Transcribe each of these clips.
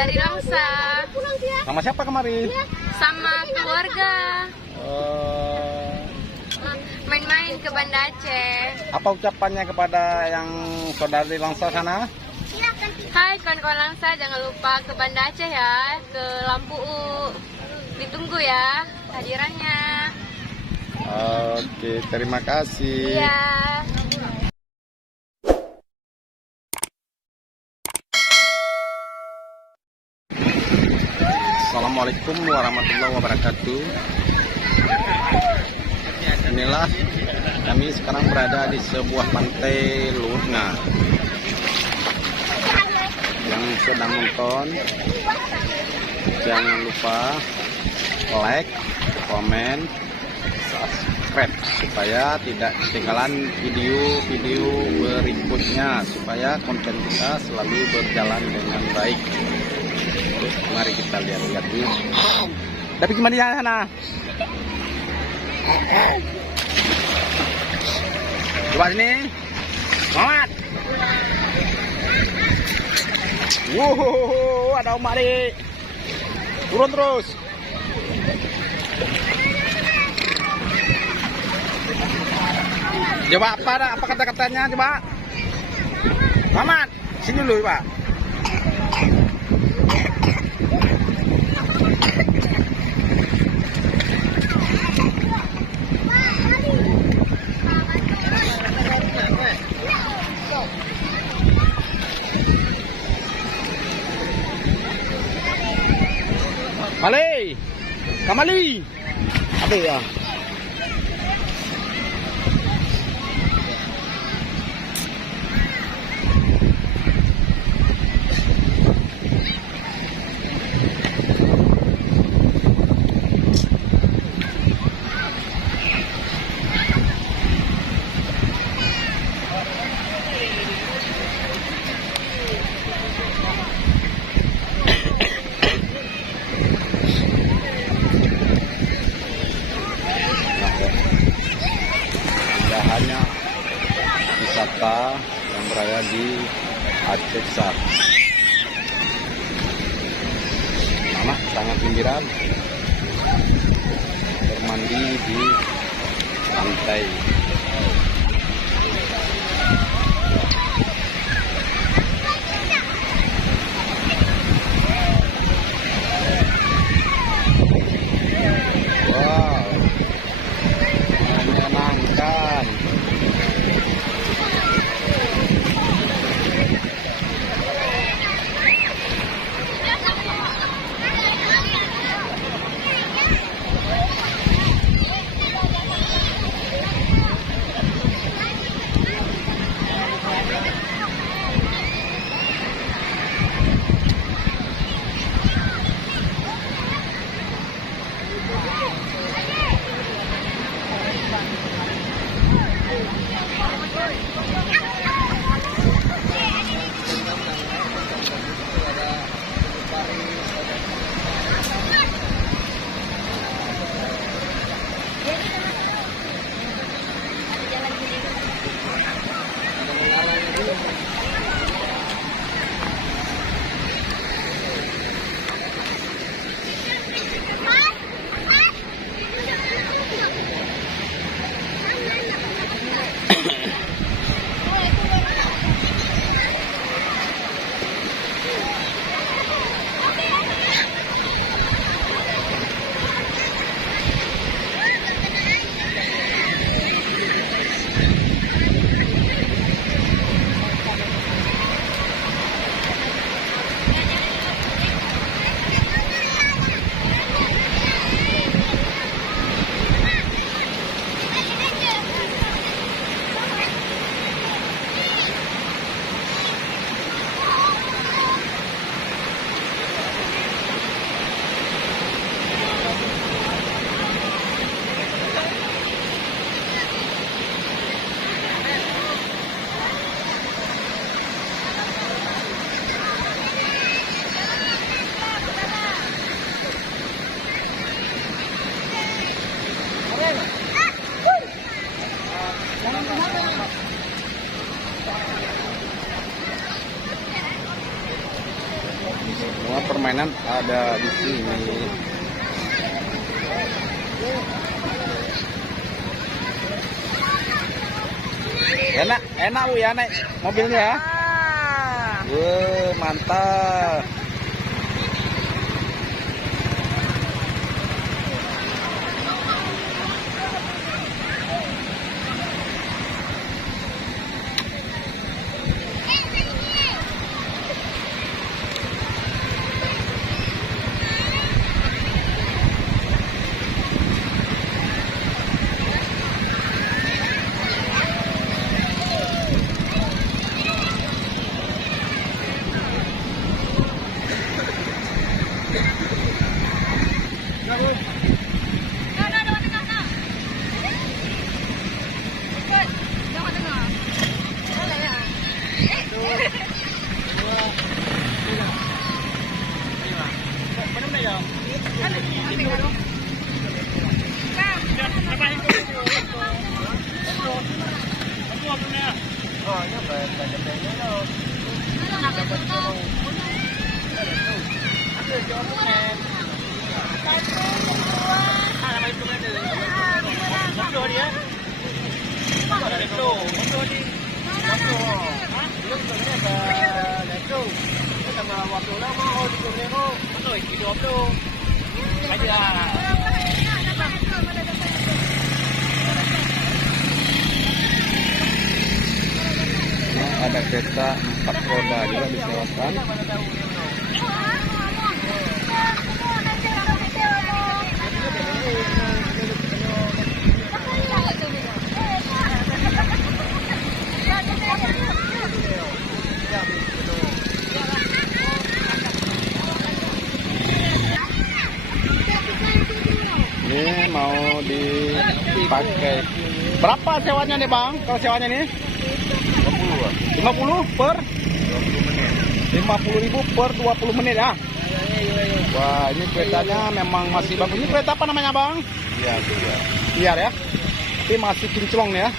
dari Langsa. Sama siapa kemari? Sama keluarga. Main-main ke Banda Aceh. Apa ucapannya kepada yang saudari Langsa sana? Hai kawan-kawan Langsa, jangan lupa ke Banda Aceh ya, ke Lampu U. Ditunggu ya hadirannya. Oke, terima kasih. Iya. Assalamualaikum warahmatullahi wabarakatuh. Inilah kami sekarang berada di sebuah pantai Luna. Yang sedang nonton, jangan lupa like, komen, subscribe supaya tidak ketinggalan video-video berikutnya, supaya konten kita selalu berjalan dengan baik. Terus mari kita lihat dulu. Tapi gimana di sana? Coba sini. Semangat. Wuh, ada Om Mari. Turun terus. Coba apa kata-katanya coba. Selamat. Sini dulu, Pak. Mali, Kamali, ada ya. Hanya wisata yang berada di Aceh Besar. Mama sangat gembira bermandi di pantai. Wow, menyenangkan. Semua permainan ada di sini. Enak, enak Bu ya naik mobilnya ya. Mantap. Ada kereta 4 roda juga disewakan. Ini mau dipakai. Berapa sewanya nih Bang? Kalau sewanya nih? 50 per 50.000 per 20 menit ya. Wah, ini keretanya memang masih bagus. Ini kereta apa namanya Bang? Biar ya. Tapi masih kinclong ya.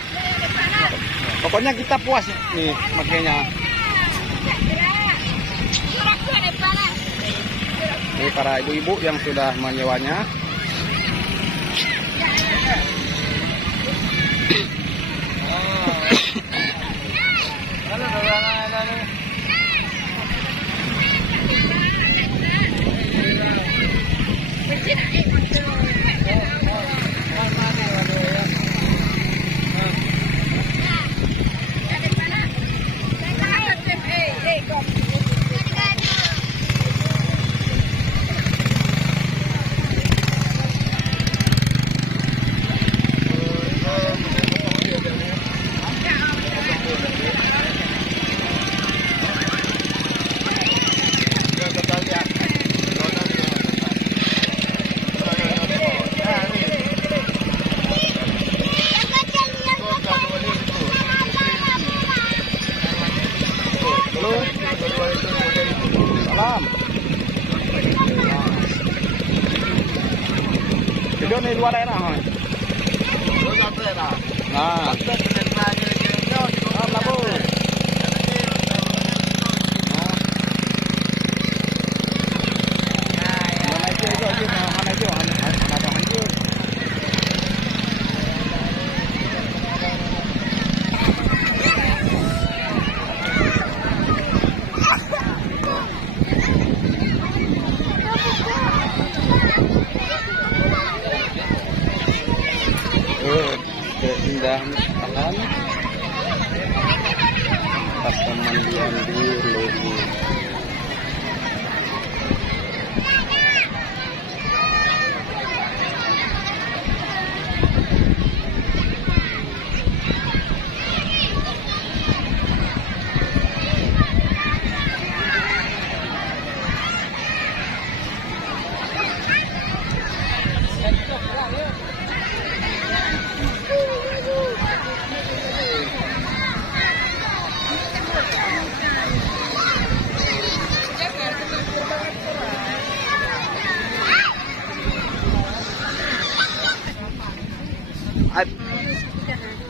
Pokoknya kita puas nih makanya. Ini para ibu-ibu yang sudah menyewanya. Salam. Video nih dua daerah. Nah. Keindahan pas pemandian di Luwu.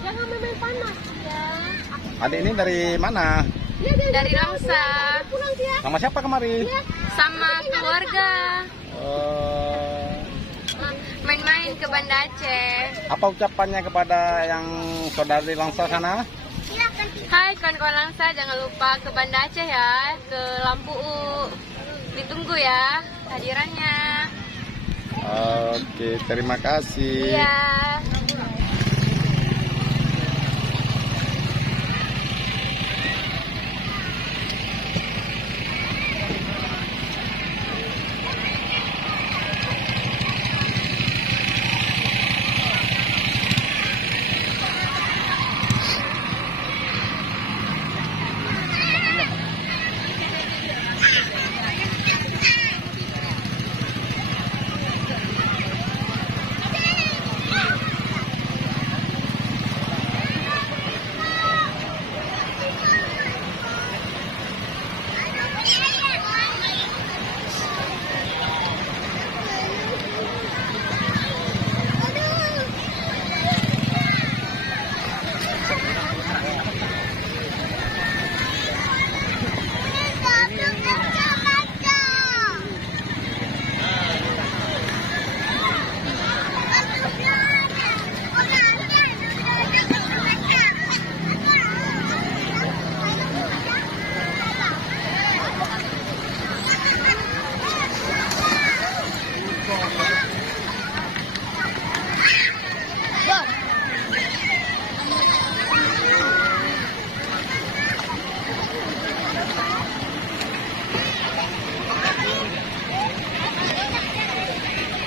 Jangan main panas ya. Adik ini dari mana? Dari Langsa. Sama siapa kemari? Sama keluarga. Oh, Main-main ke Banda Aceh. apa ucapannya kepada yang saudari Langsa sana? Hai kawan-kawan Langsa, jangan lupa ke Banda Aceh ya, ke Lampu U. Ditunggu ya hadirannya. Oke, terima kasih. Iya.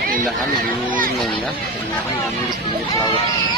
Keindahan gunung ya, keindahan gunung di pinggir laut.